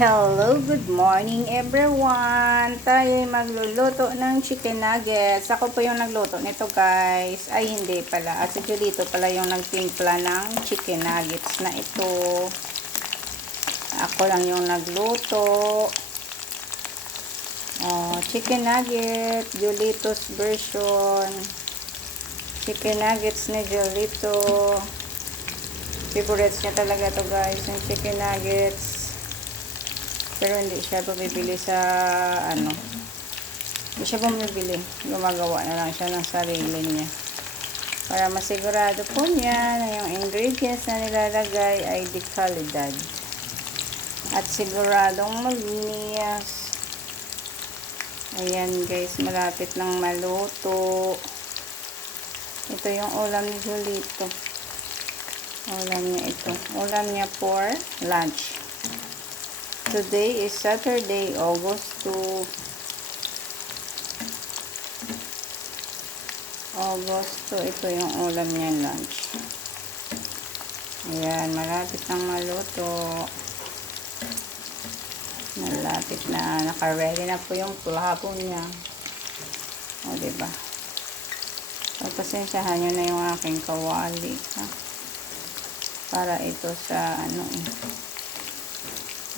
Hello, good morning everyone! Tayo ay magluluto ng chicken nuggets. Ako po yung nagluto nito guys. Ay hindi pala. At si Julito pala yung nagtimpla ng chicken nuggets na ito. Ako lang yung nagluto. Chicken nugget, Julito's version. Chicken nuggets ni Julito. Favorites niya talaga to guys, yung chicken nuggets. Pero hindi siya bumibili sa hindi siya bumibili. Gumagawa na lang siya ng sarili niya. Para masigurado po niya na yung ingredients na nilalagay ay de kalidad. At siguradong malinis. Ayan guys, malapit nang maluto. Ito yung ulam ni Julito. Ulam niya ito. Ulam niya for lunch. Today is Saturday, August 2. Ito yung ulam niya lunch. Ayan, malapit nang maluto. Malapit na, naka-ready na po yung plabo niya. O, diba? Pasensyahan nyo na yung aking kawali, ha? Para ito sa,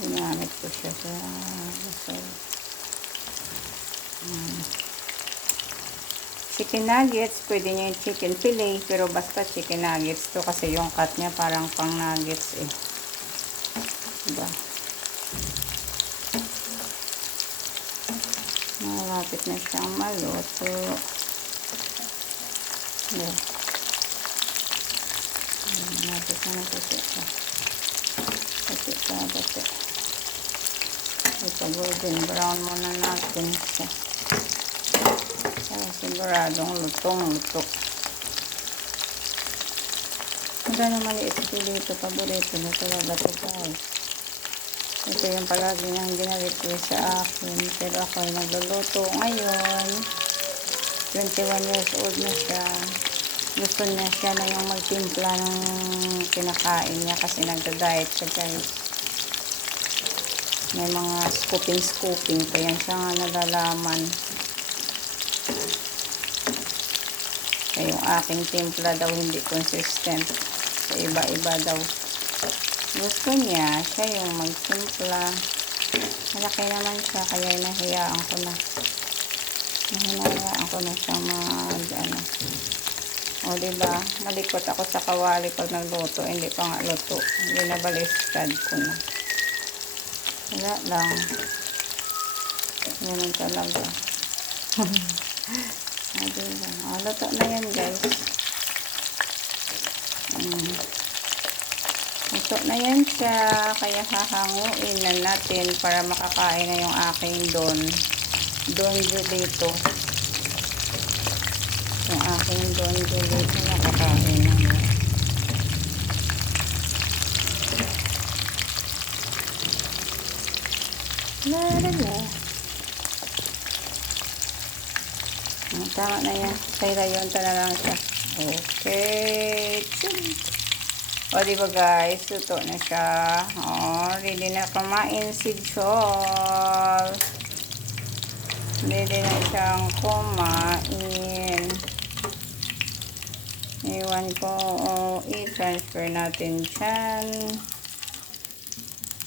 ginamit ko siya sa chicken nuggets. Pwede nyo yung chicken fillet, pero basta chicken nuggets to kasi yung cut niya parang pang nuggets eh. Diba? Malapit na siyang maluto. Diba? Malapit na naputi siya. Pati. Ito, golden brown muna natin siya. Para siguradong lutong-luto. Ang gano'ng maliit ito dito. Paborito na talaga ito guys. Ito yung palagi niyang ginarrequest sa akin. Pero ako ay nagluluto ngayon. 21 years old na siya. Gusto niya siya na yung magtimpla ng kinakain niya kasi nagda-diet siya guys. May mga scooping pa yan siya nga nalalaman. Kaya yung aking timpla daw hindi consistent. Sa iba-iba daw. Gusto niya siya yung magtimpla. Malaki naman siya kaya nahiyaan ko na. Hinahayaan ko na siya o diba, malikot ako sa kawali pag nagluto, hindi pa nga luto. Binabalistad ko na. Wala lang. Ganun talaga. Diba? Luto na yan guys. Luto na yan siya. Kaya hahanguin na natin para makakain na yung aking don Julito. Yung aking don Julito nakakain na mo. Tama na yan. Kaya yun na lang siya. Okay. O diba guys, luto na siya. Ready na kumain si Joel. Ready na siyang kumain. Iwan ko, i-transfer natin dyan.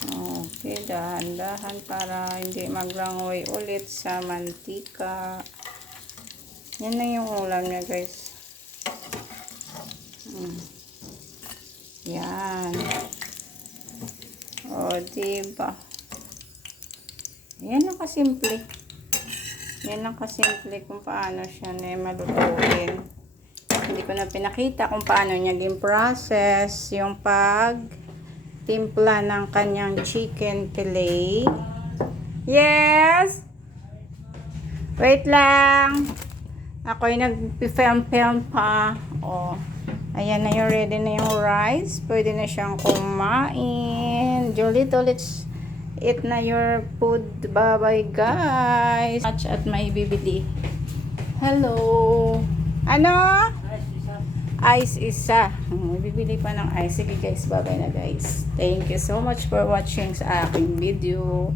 Okay, dahan-dahan para hindi maglangoy ulit sa mantika. Yan na yung ulam niya guys. Yan. Diba? Yan ang kasimple. Yan ang kasimple kung paano siya na malutuin. Hindi ko na pinakita kung paano niya process yung timpla ng kanyang chicken fillet. Yes! Wait lang. Ako'y nag-film pa. Ayan na yung ready na yung rice. Pwede na siyang kumain. Julito, let's eat na your food. Bye-bye guys. At may BBD. Hello. Ano? ice isa. Bibili pa ng ice. Sige guys, bye-bye na guys. Thank you so much for watching sa aking video.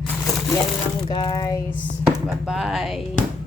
Yan lang guys. Bye-bye.